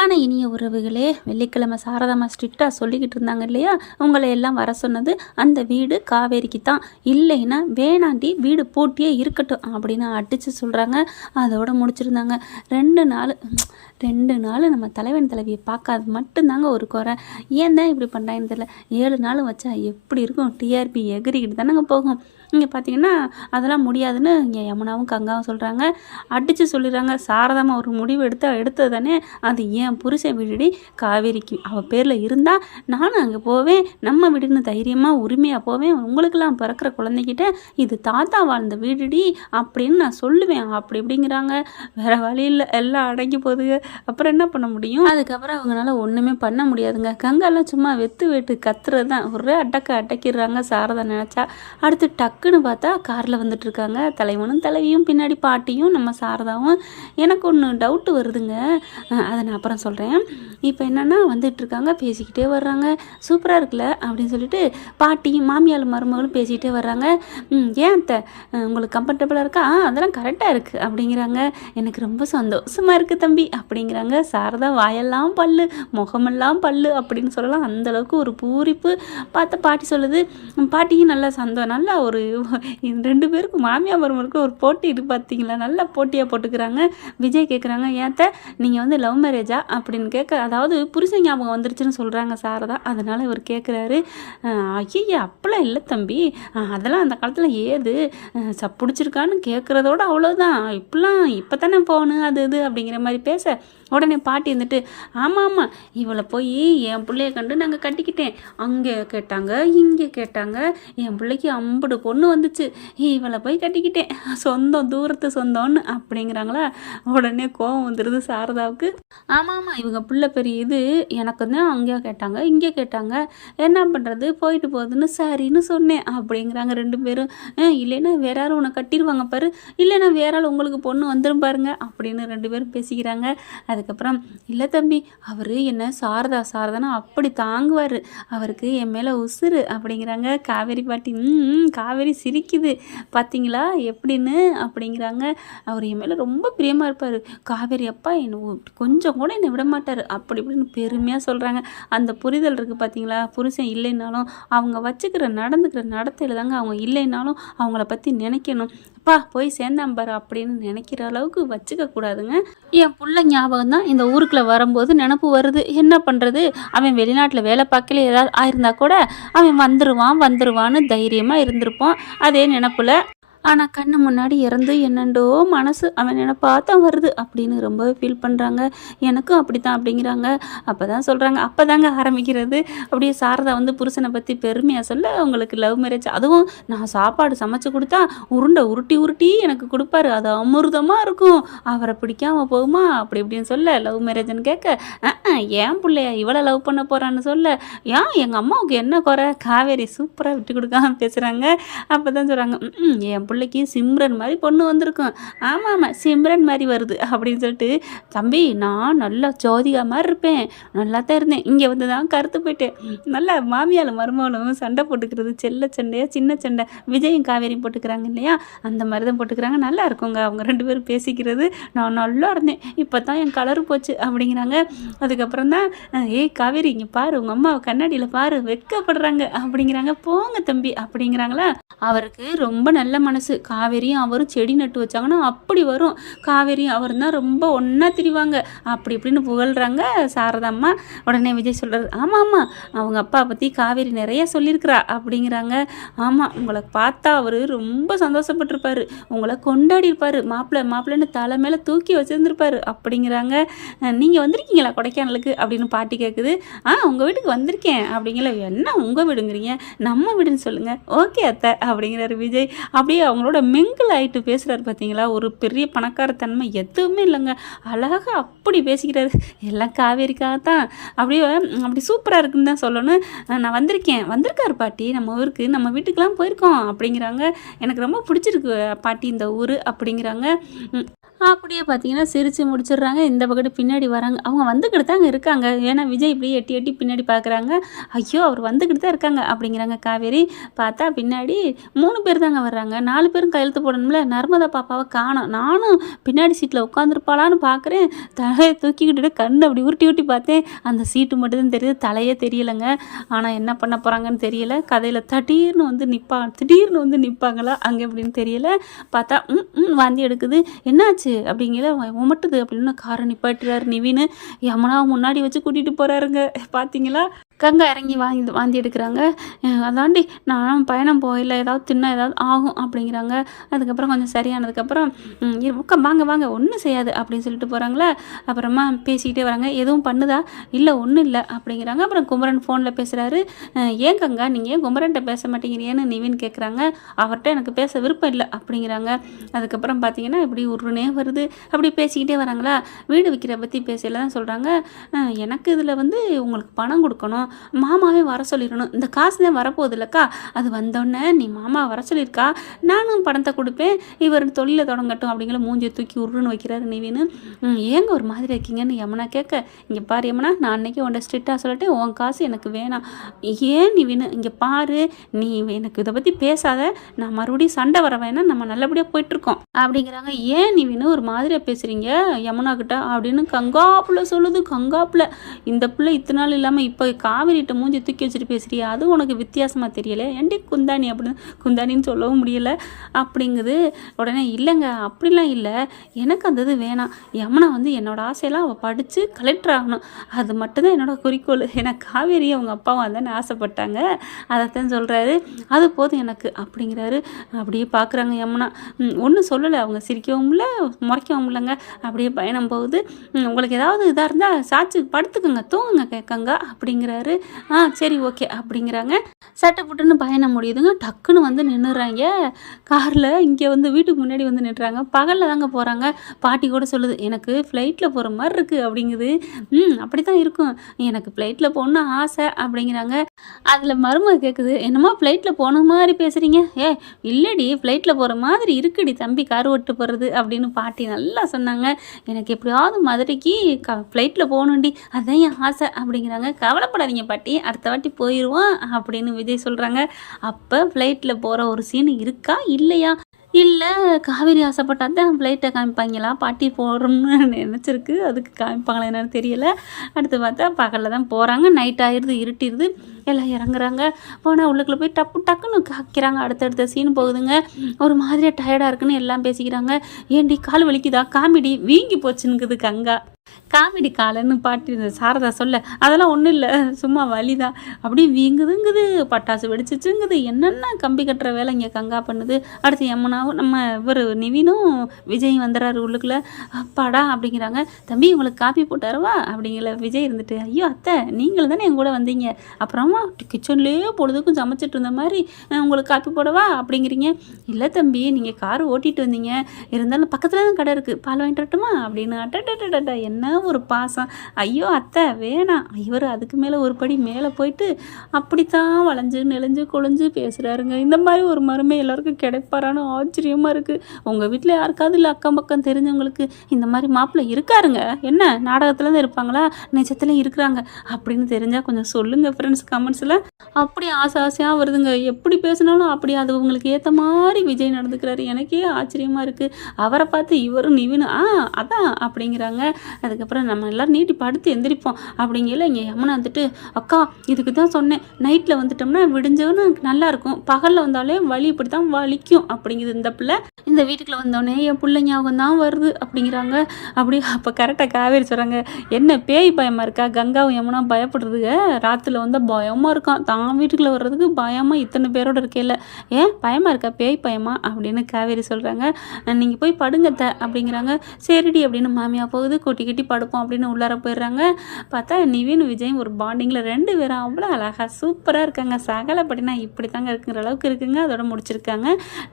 அன்பான இனிய உறவுகளே, வெள்ளிக்கிழமை சாரதாம்மா ஸ்ட்ரிக்டாக சொல்லிக்கிட்டு இருந்தாங்க இல்லையா, உங்களை எல்லாம் வர சொன்னது அந்த வீடு காவேரிக்கு தான், இல்லைன்னா வேணாண்டி வீடு பூட்டியே இருக்கட்டும் அப்படின்னு அடித்து சொல்கிறாங்க. அதோடு முடிச்சிருந்தாங்க. 2 நாள் நம்ம தலைவன் தலைவியை பார்க்காது மட்டும்தாங்க ஒரு குறை. ஏன் தான் இப்படி பண்ணுறாங்கன்னு தெரியல. 7 நாள் வச்சா எப்படி இருக்கும்? டிஆர்பி எகிரிக்கிட்டு தானேங்க போகும். இங்கே பார்த்தீங்கன்னா அதெல்லாம் முடியாதுன்னு இங்கே யமுனாவும் கங்காவும் சொல்கிறாங்க. அடித்து சொல்லிடுறாங்க. சாரதாம்மா ஒரு முடிவு எடுத்தது தானே, அது ஏன் புருஷன் வீடுடி, காவேரிக்கு அவள் பேரில் இருந்தால் நானும் அங்கே போவேன், நம்ம வீடுன்னு தைரியமாக உரிமையாக போவேன், உங்களுக்கெல்லாம் பிறக்கிற குழந்தைகிட்ட இது தாத்தா வாழ்ந்த வீடுடி அப்படின்னு நான் சொல்லுவேன் அப்படி இப்படிங்கிறாங்க. வேறு வழி இல்லை, எல்லாம் அடங்கி போகுதுங்க. அப்புறம் என்ன பண்ண முடியும்? அதுக்கப்புறம் அவங்களால ஒன்றுமே பண்ண முடியாதுங்க. கங்காலாம் சும்மா வெத்து வெட்டு கத்துறது தான், ஒரே அடக்கிடுறாங்க சாரதா நினச்சா. அடுத்து டக்குன்னு பார்த்தா காரில் வந்துட்டுருக்காங்க தலைவனும் தலைவியும், பின்னாடி பாட்டியும் நம்ம சாரதாவும். எனக்கு ஒன்று டவுட்டு வருதுங்க, அதை நான் அப்புறம் சொல்கிறேன். இப்போ என்னென்னா வந்துட்டுருக்காங்க, பேசிக்கிட்டே வர்றாங்க. சூப்பராக இருக்குல்ல அப்படின்னு சொல்லிட்டு பாட்டியும் மாமியார் மருமகளும் பேசிக்கிட்டே வர்றாங்க. ஏன் அத்தை உங்களுக்கு கம்ஃபர்டபுளாக இருக்கா? அதெல்லாம் கரெக்டாக இருக்குது அப்படிங்கிறாங்க. எனக்கு ரொம்ப சந்தோஷமாக இருக்குது தம்பி அப்படிங்கிறாங்க. சாரதா வாயெல்லாம் பல்லு, முகமெல்லாம் பல்லு அப்படின்னு சொல்லலாம். அந்தளவுக்கு ஒரு பூரிப்பு. பார்த்த பாட்டி சொல்லுது. பாட்டியும் நல்லா நல்லா ஒரு 2 பேருக்கும் மாமியார் மருமகளுக்கு ஒரு போட்டி இது பார்த்தீங்களா, நல்லா போட்டியாக போட்டுக்கிறாங்க. விஜய் கேட்குறாங்க, ஏத்த நீங்கள் லவ் மேரேஜா அப்படின்னு கேட்க, அதாவது புருஷன் ஞாபகம் வந்துருச்சுன்னு சொல்கிறாங்க சாரதா. அதனால் இவர் கேட்குறாரு, ஐயா அப்பெல்லாம் இல்லை தம்பி, அதெல்லாம் அந்த காலத்தில் ஏது பிடிச்சிருக்கான்னு கேட்குறதோட அவ்வளோதான், இப்போ தானே போகணும் அது இது அப்படிங்கிற மாதிரி பேச, உடனே பாட்டி இருந்துட்டு, ஆமாம் இவளை போய் என் பிள்ளைய கண்டு நாங்கள் கட்டிக்கிட்டேன், அங்கே கேட்டாங்க இங்கே கேட்டாங்க, என் பிள்ளைக்கு 50 பொண்ணு வந்துச்சு, இவளை போய் கட்டிக்கிட்டேன், சொந்தம் தூரத்து சொந்தம்னு அப்படிங்கிறாங்களா. உடனே கோவம் வந்துடுது சாரதாவுக்கு. ஆமாம் இவங்க பிள்ளை பெரிய இது, எனக்கு தான் அங்கேயோ கேட்டாங்க இங்கே கேட்டாங்க, என்ன பண்ணுறது, போயிட்டு போகுதுன்னு சரின்னு சொன்னேன் அப்படிங்கிறாங்க 2 பேரும். இல்லைன்னா வேற யாரும் உன்னை கட்டிடுவாங்க பாரு, இல்லைன்னா வேற ஆள் உங்களுக்கு பொண்ணு வந்துடும் பாருங்க அப்படின்னு 2 பேரும் பேசிக்கிறாங்க. அதுக்கப்புறம் இல்லை தம்பி, அவர் என்ன சாரதானா அப்படி தாங்குவார், அவருக்கு என் மேலே உசுறு அப்படிங்கிறாங்க காவேரி பாட்டி. காவேரி சிரிக்குது பார்த்தீங்களா எப்படின்னு அப்படிங்கிறாங்க. அவர் என் மேலே ரொம்ப பிரியமாக இருப்பார், காவேரி அப்பா என்ன கொஞ்சம் கூட என்னை விட மாட்டார் அப்படி இப்படின்னு பெருமையாக சொல்கிறாங்க. அந்த புரிதல் இருக்குது பார்த்தீங்களா. புருஷன் இல்லைன்னாலும் அவங்க நடந்துக்கிற நடத்தையில் தாங்க அவங்க இல்லைன்னாலும் அவங்கள பற்றி நினைக்கணும். அப்பா போய் சேர்ந்தாம்பாரு அப்படின்னு நினைக்கிற அளவுக்கு வச்சுக்க கூடாதுங்க. என் புள்ள ஞாபகம் தான் இந்த ஊருக்குள்ளே வரும்போது நினப்பு வருது. என்ன பண்ணுறது, அவன் வெளிநாட்டில் வேலை பார்க்கல ஏதாவது ஆயிருந்தா கூட அவன் வந்துருவான்னு தைரியமாக இருந்திருப்போம் அதே நினப்பில். ஆனால் கண்ணு முன்னாடி இறந்து என்னண்டோ மனசு அவன் நினைப்பாத்தான் வருது அப்படின்னு ரொம்பவே ஃபீல் பண்ணுறாங்க. எனக்கும் அப்படித்தான் அப்படிங்கிறாங்க. அப்போ தான் சொல்கிறாங்க, அப்போ தாங்க ஆரம்பிக்கிறது. அப்படியே சாரதா புருஷனை பற்றி பெருமையாக சொல்ல, உங்களுக்கு லவ் மேரேஜ், அதுவும் நான் சாப்பாடு சமைச்சு கொடுத்தா உருட்டி எனக்கு கொடுப்பாரு, அது அமிர்தமாக இருக்கும், அவரை பிடிக்காமல் போகுமா அப்படி இப்படின்னு சொல்ல, லவ் மேரேஜ்னு கேட்க, ஏன் பிள்ளையா இவ்வளோ லவ் பண்ண போகிறான்னு சொல்ல, ஏன் எங்கள் அம்மாவுக்கு என்ன குறை, காவேரி சூப்பராக விட்டு கொடுக்காம பேசுகிறாங்க. அப்போ தான் சொல்கிறாங்க, என் பிள்ளைக்கு சிம்ரன் மாதிரி பொண்ணு வந்திருக்கும். ஆமாம் சிம்ரன் மாதிரி வருது அப்படின்னு சொல்லிட்டு, தம்பி நான் நல்லா ஜோதிகா மாதிரி இருப்பேன், நல்லா தான் இருந்தேன், இங்கே தான் கருத்து போயிட்டேன். நல்லா மாமியால் மருமகளும் சண்டை போட்டுக்கிறது, செல்ல சண்டையா சின்ன சண்டை விஜயும் காவேரியும் போட்டுக்கிறாங்க இல்லையா, அந்த மாதிரி தான் போட்டுக்கிறாங்க. நல்லா இருக்குங்க அவங்க 2 பேரும் பேசிக்கிறது. நான் நல்லா இருந்தேன், இப்போ தான் என் கலரு போச்சு அப்படிங்கிறாங்க. அதுக்கப்புறம் தான், ஏய் காவேரி இங்கே பாரு, உங்கள் அம்மா கண்ணாடியில் பாரு, வெட்கப்படுறாங்க அப்படிங்கிறாங்க. போங்க தம்பி அப்படிங்கிறாங்களா. அவருக்கு ரொம்ப நல்ல மனசு. காவேரியும் அவரும் செடி நட்டு வச்சாங்கன்னா அப்படி வரும், காவேரியும் அவரும் தான் ரொம்ப ஒன்றா திரிவாங்க அப்படி இப்படின்னு புகழ்கிறாங்க சாரதாம்மா. உடனே விஜய் சொல்கிறாரு, ஆமாம் அவங்க அப்பா பற்றி காவேரி நிறைய சொல்லியிருக்கிறா அப்படிங்கிறாங்க. ஆமாம் உங்களை பார்த்தா அவர் ரொம்ப சந்தோஷப்பட்டிருப்பார், உங்களை கொண்டாடி இருப்பார், மாப்பிள்ளைன்னு தலை மேலே தூக்கி வச்சுருந்துருப்பார் அப்படிங்கிறாங்க. நீங்கள் வந்திருக்கீங்களா கொடைக்கானலுக்கு அப்படின்னு பாட்டி கேட்குது. உங்கள் வீட்டுக்கு வந்திருக்கேன் அப்படிங்கிற. என்ன உங்கள் வீடுங்கிறீங்க, நம்ம வீடுன்னு சொல்லுங்கள், ஓகே அத்தை அப்படிங்கிறாரு விஜய். அப்படியே அவங்களோட மிங்கிள் ஆகிட்டு பேசுகிறாரு பார்த்தீங்களா. ஒரு பெரிய பணக்கார தன்மை எதுவுமே இல்லைங்க, அழகாக அப்படி பேசிக்கிறாரு. எல்லாம் காவேரிக்காகத்தான். அப்படி சூப்பராக இருக்குன்னு தான் சொல்லணும். நான் வந்திருக்காரு பாட்டி, நம்ம ஊருக்கு நம்ம வீட்டுக்கெலாம் போயிருக்கோம் அப்படிங்கிறாங்க. எனக்கு ரொம்ப பிடிச்சிருக்கு பாட்டி இந்த ஊர் அப்படிங்கிறாங்க. அப்படியே பார்த்தீங்கன்னா சிரித்து முடிச்சிடுறாங்க. இந்த பக்கத்து பின்னாடி வராங்க. அவங்க வந்துக்கிட்டு தாங்க இருக்காங்க. ஏன்னா விஜய் இப்படியே எட்டி எட்டி பின்னாடி பார்க்குறாங்க. ஐயோ! அவர் வந்துக்கிட்டு தான் இருக்காங்க அப்படிங்கிறாங்க காவேரி. பார்த்தா பின்னாடி 3 பேர் தாங்க வர்றாங்க. 4 பேரும் கையெழுத்து போடணும்ல. நர்மதா பாப்பாவை காணோம். நானும் பின்னாடி சீட்டில் உட்காந்துருப்பாளான்னு பார்க்குறேன். தலையை தூக்கிக்கிட்டு கண்ணு அப்படி உருட்டி உருட்டி பார்த்தேன். அந்த சீட்டு மட்டும்தான் தெரியுது. தலையே தெரியலைங்க. ஆனால் என்ன பண்ண போகிறாங்கன்னு தெரியல. கதையில் திடீர்னு வந்து நிற்பாங்களா அங்கே எப்படின்னு தெரியல. பார்த்தா வாந்தி எடுக்குது. என்னாச்சு அப்படிங்கிற உமட்டுது அப்படின்னு காரை நிப்பாட்டுறாரு நிவின். யமுனாவை முன்னாடி வச்சு கூட்டிகிட்டு போகிறாருங்க. பார்த்தீங்களா? கங்கா இறங்கி வாந்தி எடுக்கிறாங்க. அதாண்டி நான் பயணம் போகல, ஏதாவது தின்னா ஏதாவது ஆகும் அப்படிங்கிறாங்க. அதுக்கப்புறம் கொஞ்சம் சரியானதுக்கப்புறம் வாங்க ஒன்றும் செய்யாது அப்படின்னு சொல்லிட்டு போகிறாங்களா. அப்புறமா பேசிக்கிட்டே வராங்க. எதுவும் பண்ணுதா? இல்லை ஒன்றும் இல்லை அப்படிங்கிறாங்க. அப்புறம் குமரன் ஃபோனில் பேசுகிறாரு. ஏன் கங்கா நீங்கள் ஏன் குமரன்ட்ட பேச மாட்டேங்கிறீன்னு நிவின் கேட்குறாங்க. அவர்கிட்ட எனக்கு பேச விருப்பம் இல்லை அப்படிங்கிறாங்க. அதுக்கப்புறம் பார்த்தீங்கன்னா இப்படி உருனே வருது. அப்படி பேசிக்கிட்டே வராங்களா. வீடு விற்கிற பற்றி பேசல தான் சொல்கிறாங்க. எனக்கு இதில் வந்து உங்களுக்கு பணம் கொடுக்கணும், மாமாவே வர சொல்லிடணும். இந்த காசு தான் வரப்போகுது இல்லைக்கா, அது வந்தோடனே நீ மாமா வர சொல்லியிருக்கா, நானும் பணத்தை கொடுப்பேன், இவர் தொழிலை தொடங்கட்டும் அப்படிங்கிற மூஞ்சியை தூக்கி உருன்னு வைக்கிறாரு நிவின். ஏங்க ஒரு மாதிரி இருக்கீங்கன்னு யமுனா கேட்க, இங்கே பாரு யமுனா, நான் அன்னைக்கு உன்னை ஸ்ட்ரிக்டாக சொல்லிட்டு உன் காசு எனக்கு வேணாம். ஏன் நிவின் இங்கே பாரு, நீ எனக்கு இதை பற்றி பேசாத, நான் மறுபடியும் சண்டை வர வேணாம், நம்ம நல்லபடியாக போயிட்டுருக்கோம் அப்படிங்கிறாங்க. ஏன் நிவின் ஒரு மாதிரியாக பேசுகிறீங்க யமுனா கிட்ட அப்படின்னு கங்காப்புல சொல்லுது. கங்காப்புல இந்த பிள்ளை இத்தனை நாள் இல்லாமல் இப்போ காவிரிட்ட மூஞ்சி தூக்கி வச்சுட்டு பேசுறியா, அது உனக்கு வித்தியாசமாக தெரியல, ஏன்டி குந்தாணி அப்படின்னு குந்தாணின்னு சொல்லவும் முடியலை அப்படிங்குது. உடனே இல்லைங்க அப்படிலாம் இல்லை, எனக்கு அந்த இது வேணாம், யமுனா வந்து என்னோட ஆசையெல்லாம் அவள் படித்து கலெக்டர் ஆகணும், அது மட்டும்தான் என்னோட குறிக்கோள், ஏன்னா காவேரி அவங்க அப்பாவும் அதானே ஆசைப்பட்டாங்க, அதைத்தான் சொல்கிறாரு, அது போதும் எனக்கு அப்படிங்கிறாரு. அப்படியே பார்க்குறாங்க யமுனா. ஒன்றும் சொல்லலை, அவங்க சிரிக்கவும் இல்லை முறைக்கவும் இல்லைங்க. அப்படியே பயணம் போகுது. உங்களுக்கு ஏதாவது இதாக இருந்தால் சாட்சி படுத்துக்குங்க, தூங்குங்க கேட்கங்க அப்படிங்கிறாரு. சரி ஓகே அப்படிங்கிறாங்க. சட்டை புட்டுன்னு பயணம் முடியுதுங்க. டக்குன்னு வந்து நின்றுறாங்க காரில். இங்கே வந்து வீட்டுக்கு முன்னாடி வந்து நின்றுறாங்க. பகலில் தாங்க போகிறாங்க. பாட்டி கூட சொல்லுது, எனக்கு ஃப்ளைட்டில் போகிற மாதிரி இருக்குது அப்படிங்குது. அப்படி தான் இருக்கும், எனக்கு ஃப்ளைட்டில் போகணுன்னு ஆசை அப்படிங்கிறாங்க. அதில் மருமக கேட்குது, என்னமோ ஃப்ளைட்டில் போன மாதிரி பேசுகிறீங்க, இல்லடி ஃப்ளைட்டில் போகிற மாதிரி இருக்குடி தம்பி கார் ஓட்டு போகிறது அப்படின்னு பாட்டி நல்லா சொன்னாங்க. எனக்கு எப்படியாவது மதுரைக்கு ஃப்ளைட்டில் போகணுண்டி, அதுதான் என் ஆசை அப்படிங்கிறாங்க. கவலைப்படாதீங்க பாட்டி, அடுத்த வாட்டி போயிடுவோம் அப்படின்னு விஜய் சொல்கிறாங்க. அப்போ ஃப்ளைட்டில் போகிற ஒரு சீன் இருக்கா இல்லையா? இல்லை காவேரி ஆசைப்பட்டா தான் ஃப்ளைட்டை காமிப்பாங்களா, பாட்டி போகிறோம்னு நினச்சிருக்கு, அதுக்கு காமிப்பாங்களா என்னன்னு தெரியல. அடுத்து பார்த்தா பகலில் தான் போகிறாங்க. நைட் ஆயிடுது, இருட்டிடுது, எல்லாம் இறங்குறாங்க. போனால் உள்ளுக்குள்ளே போய் டக்குன்னு காக்கிறாங்க. அடுத்தடுத்த சீன் போகுதுங்க. ஒரு மாதிரியாக டயர்டாக இருக்குன்னு எல்லாம் பேசிக்கிறாங்க. ஏண்டி கால் வலிக்குதா, காமெடி வீங்கி போச்சுன்னுக்குது கங்கா. காமெடி காலன்னு பாட்டி சாரதா சொல்ல, அதெல்லாம் ஒன்றும் இல்லை, சும்மா வலிதான், அப்படியே வீங்குதுங்குது, பட்டாசு வெடிச்சிச்சுங்குது, என்னென்ன கம்பி கட்டுற வேலை இங்கே கங்கா பண்ணுது. அடுத்து யமுனாவும் நம்ம இவர் நிவினும் விஜய் வந்துடுறாரு உள்ளுக்குள்ளே. அப்பாடா அப்படிங்கிறாங்க. தம்பி உங்களுக்கு காப்பி போட்டாருவா அப்படிங்கிற விஜய் இருந்துட்டு, ஐயோ அத்தை நீங்களும் தானே என் கூட வந்தீங்க, அப்புறமா கிச்சன்லேயே பொழுதுக்கும் சமைச்சிட்டு இருந்த மாதிரி உங்களுக்கு காப்பி போடவா அப்படிங்கிறீங்க. இல்லை தம்பி நீங்கள் கார் ஓட்டிகிட்டு வந்தீங்க, இருந்தாலும் பக்கத்தில் தான் கடை இருக்குது, பால் வாங்கிட்டு வரட்டுமா அப்படின்னு. அட்டா என்ன ஒரு பாசம். ஐயோ அத்தை வேணாம். இவர் அதுக்கு மேலே ஒரு படி மேலே போயிட்டு அப்படித்தான் வளைஞ்சு நெளிஞ்சு கொழிஞ்சு பேசுகிறாருங்க. இந்த மாதிரி ஒரு மருமை எல்லாருக்கும் கிடைப்பாரான்னு ஆச்சரியமாக இருக்குது. உங்கள் வீட்டில் யாருக்காவது இல்லை அக்கம் பக்கம் தெரிஞ்சவங்களுக்கு இந்த மாதிரி மாப்பிள்ளை இருக்காருங்க, என்ன நாடகத்தில் தான் இருப்பாங்களா, நிஜத்துலையும் இருக்கிறாங்க அப்படின்னு தெரிஞ்சால் கொஞ்சம் சொல்லுங்கள் ஃப்ரெண்ட்ஸ் கமெண்ட்ஸில். அப்படி ஆசையாக வருதுங்க. எப்படி பேசினாலும் அப்படி அது உங்களுக்கு ஏற்ற மாதிரி விஜய் நடந்துக்கிறாரு. எனக்கே ஆச்சரியமாக இருக்குது. அவரை பார்த்து இவரும் நிவின் அதான் அப்படிங்கிறாங்க. அதுக்கப்புறம் நம்ம எல்லோரும் நீட்டி படுத்து எந்திரிப்போம் அப்படிங்கல. இங்கே யமுனா வந்துட்டு, அக்கா இதுக்கு தான் சொன்னேன், நைட்டில் வந்துட்டோம்னா விடிஞ்சோன்னு நல்லாயிருக்கும், பகலில் வந்தாலே வலி இப்படி தான் வலிக்கும் அப்படிங்குது இந்த பிள்ளை. இந்த வீட்டுக்குள்ளே வந்தோடனே என் பிள்ளை ஞாபகம் தான் வருது அப்படிங்கிறாங்க. அப்படி அப்போ கரெக்டாக காவேரி சொல்கிறாங்க, என்ன பேய் பயமாக இருக்கா, கங்காவும் யமுனா பயப்படுறதுங்க, ராத்திரியில் வந்தால் பயமாக இருக்கான், தான் வீட்டுக்குள்ளே வர்றதுக்கு பயமாக இத்தனை பேரோட இருக்கையில், ஏன் பயமாக இருக்கா, பேய் பயமா அப்படின்னு காவேரி சொல்கிறாங்க. நீங்கள் போய் படுங்கத்த அப்படிங்கிறாங்க. சரிடி அப்படின்னு மாமியா போகுது. கொட்டி படுப்போம் அப்படின்னு உள்ளார போயிடுறாங்க. பார்த்தா நிவின் விஜயும் ஒரு பாண்டிங்கில் 2 பேரும் அவ்வளோ அழகாக சூப்பராக இருக்காங்க. சகலப்படினா இப்படி தாங்க இருக்குங்கிற அளவுக்கு இருக்குங்க. அதோட முடிச்சிருக்காங்க.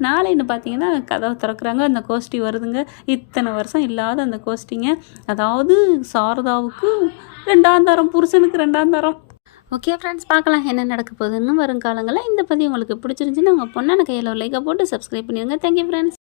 நாளைன்னு பார்த்தீங்கன்னா கதவை திறக்கிறாங்க. அந்த கோஷ்டி வருதுங்க. இத்தனை வருஷம் இல்லாத அந்த கோஷ்டிங்க. அதாவது சாரதாவுக்கு 2ஆம் தரம், புருஷனுக்கு 2ஆம் தரம். ஓகே ஃப்ரெண்ட்ஸ், பார்க்கலாம் என்ன நடக்க போகுதுன்னு வருங்காலங்களில். இந்த பதிவு உங்களுக்கு பிடிச்சிருந்துச்சுன்னா உங்கள் பொண்ணான கையில் ஒரு லைக்கை போட்டு சப்ஸ்கிரைப் பண்ணிடுங்க. Thank you friends.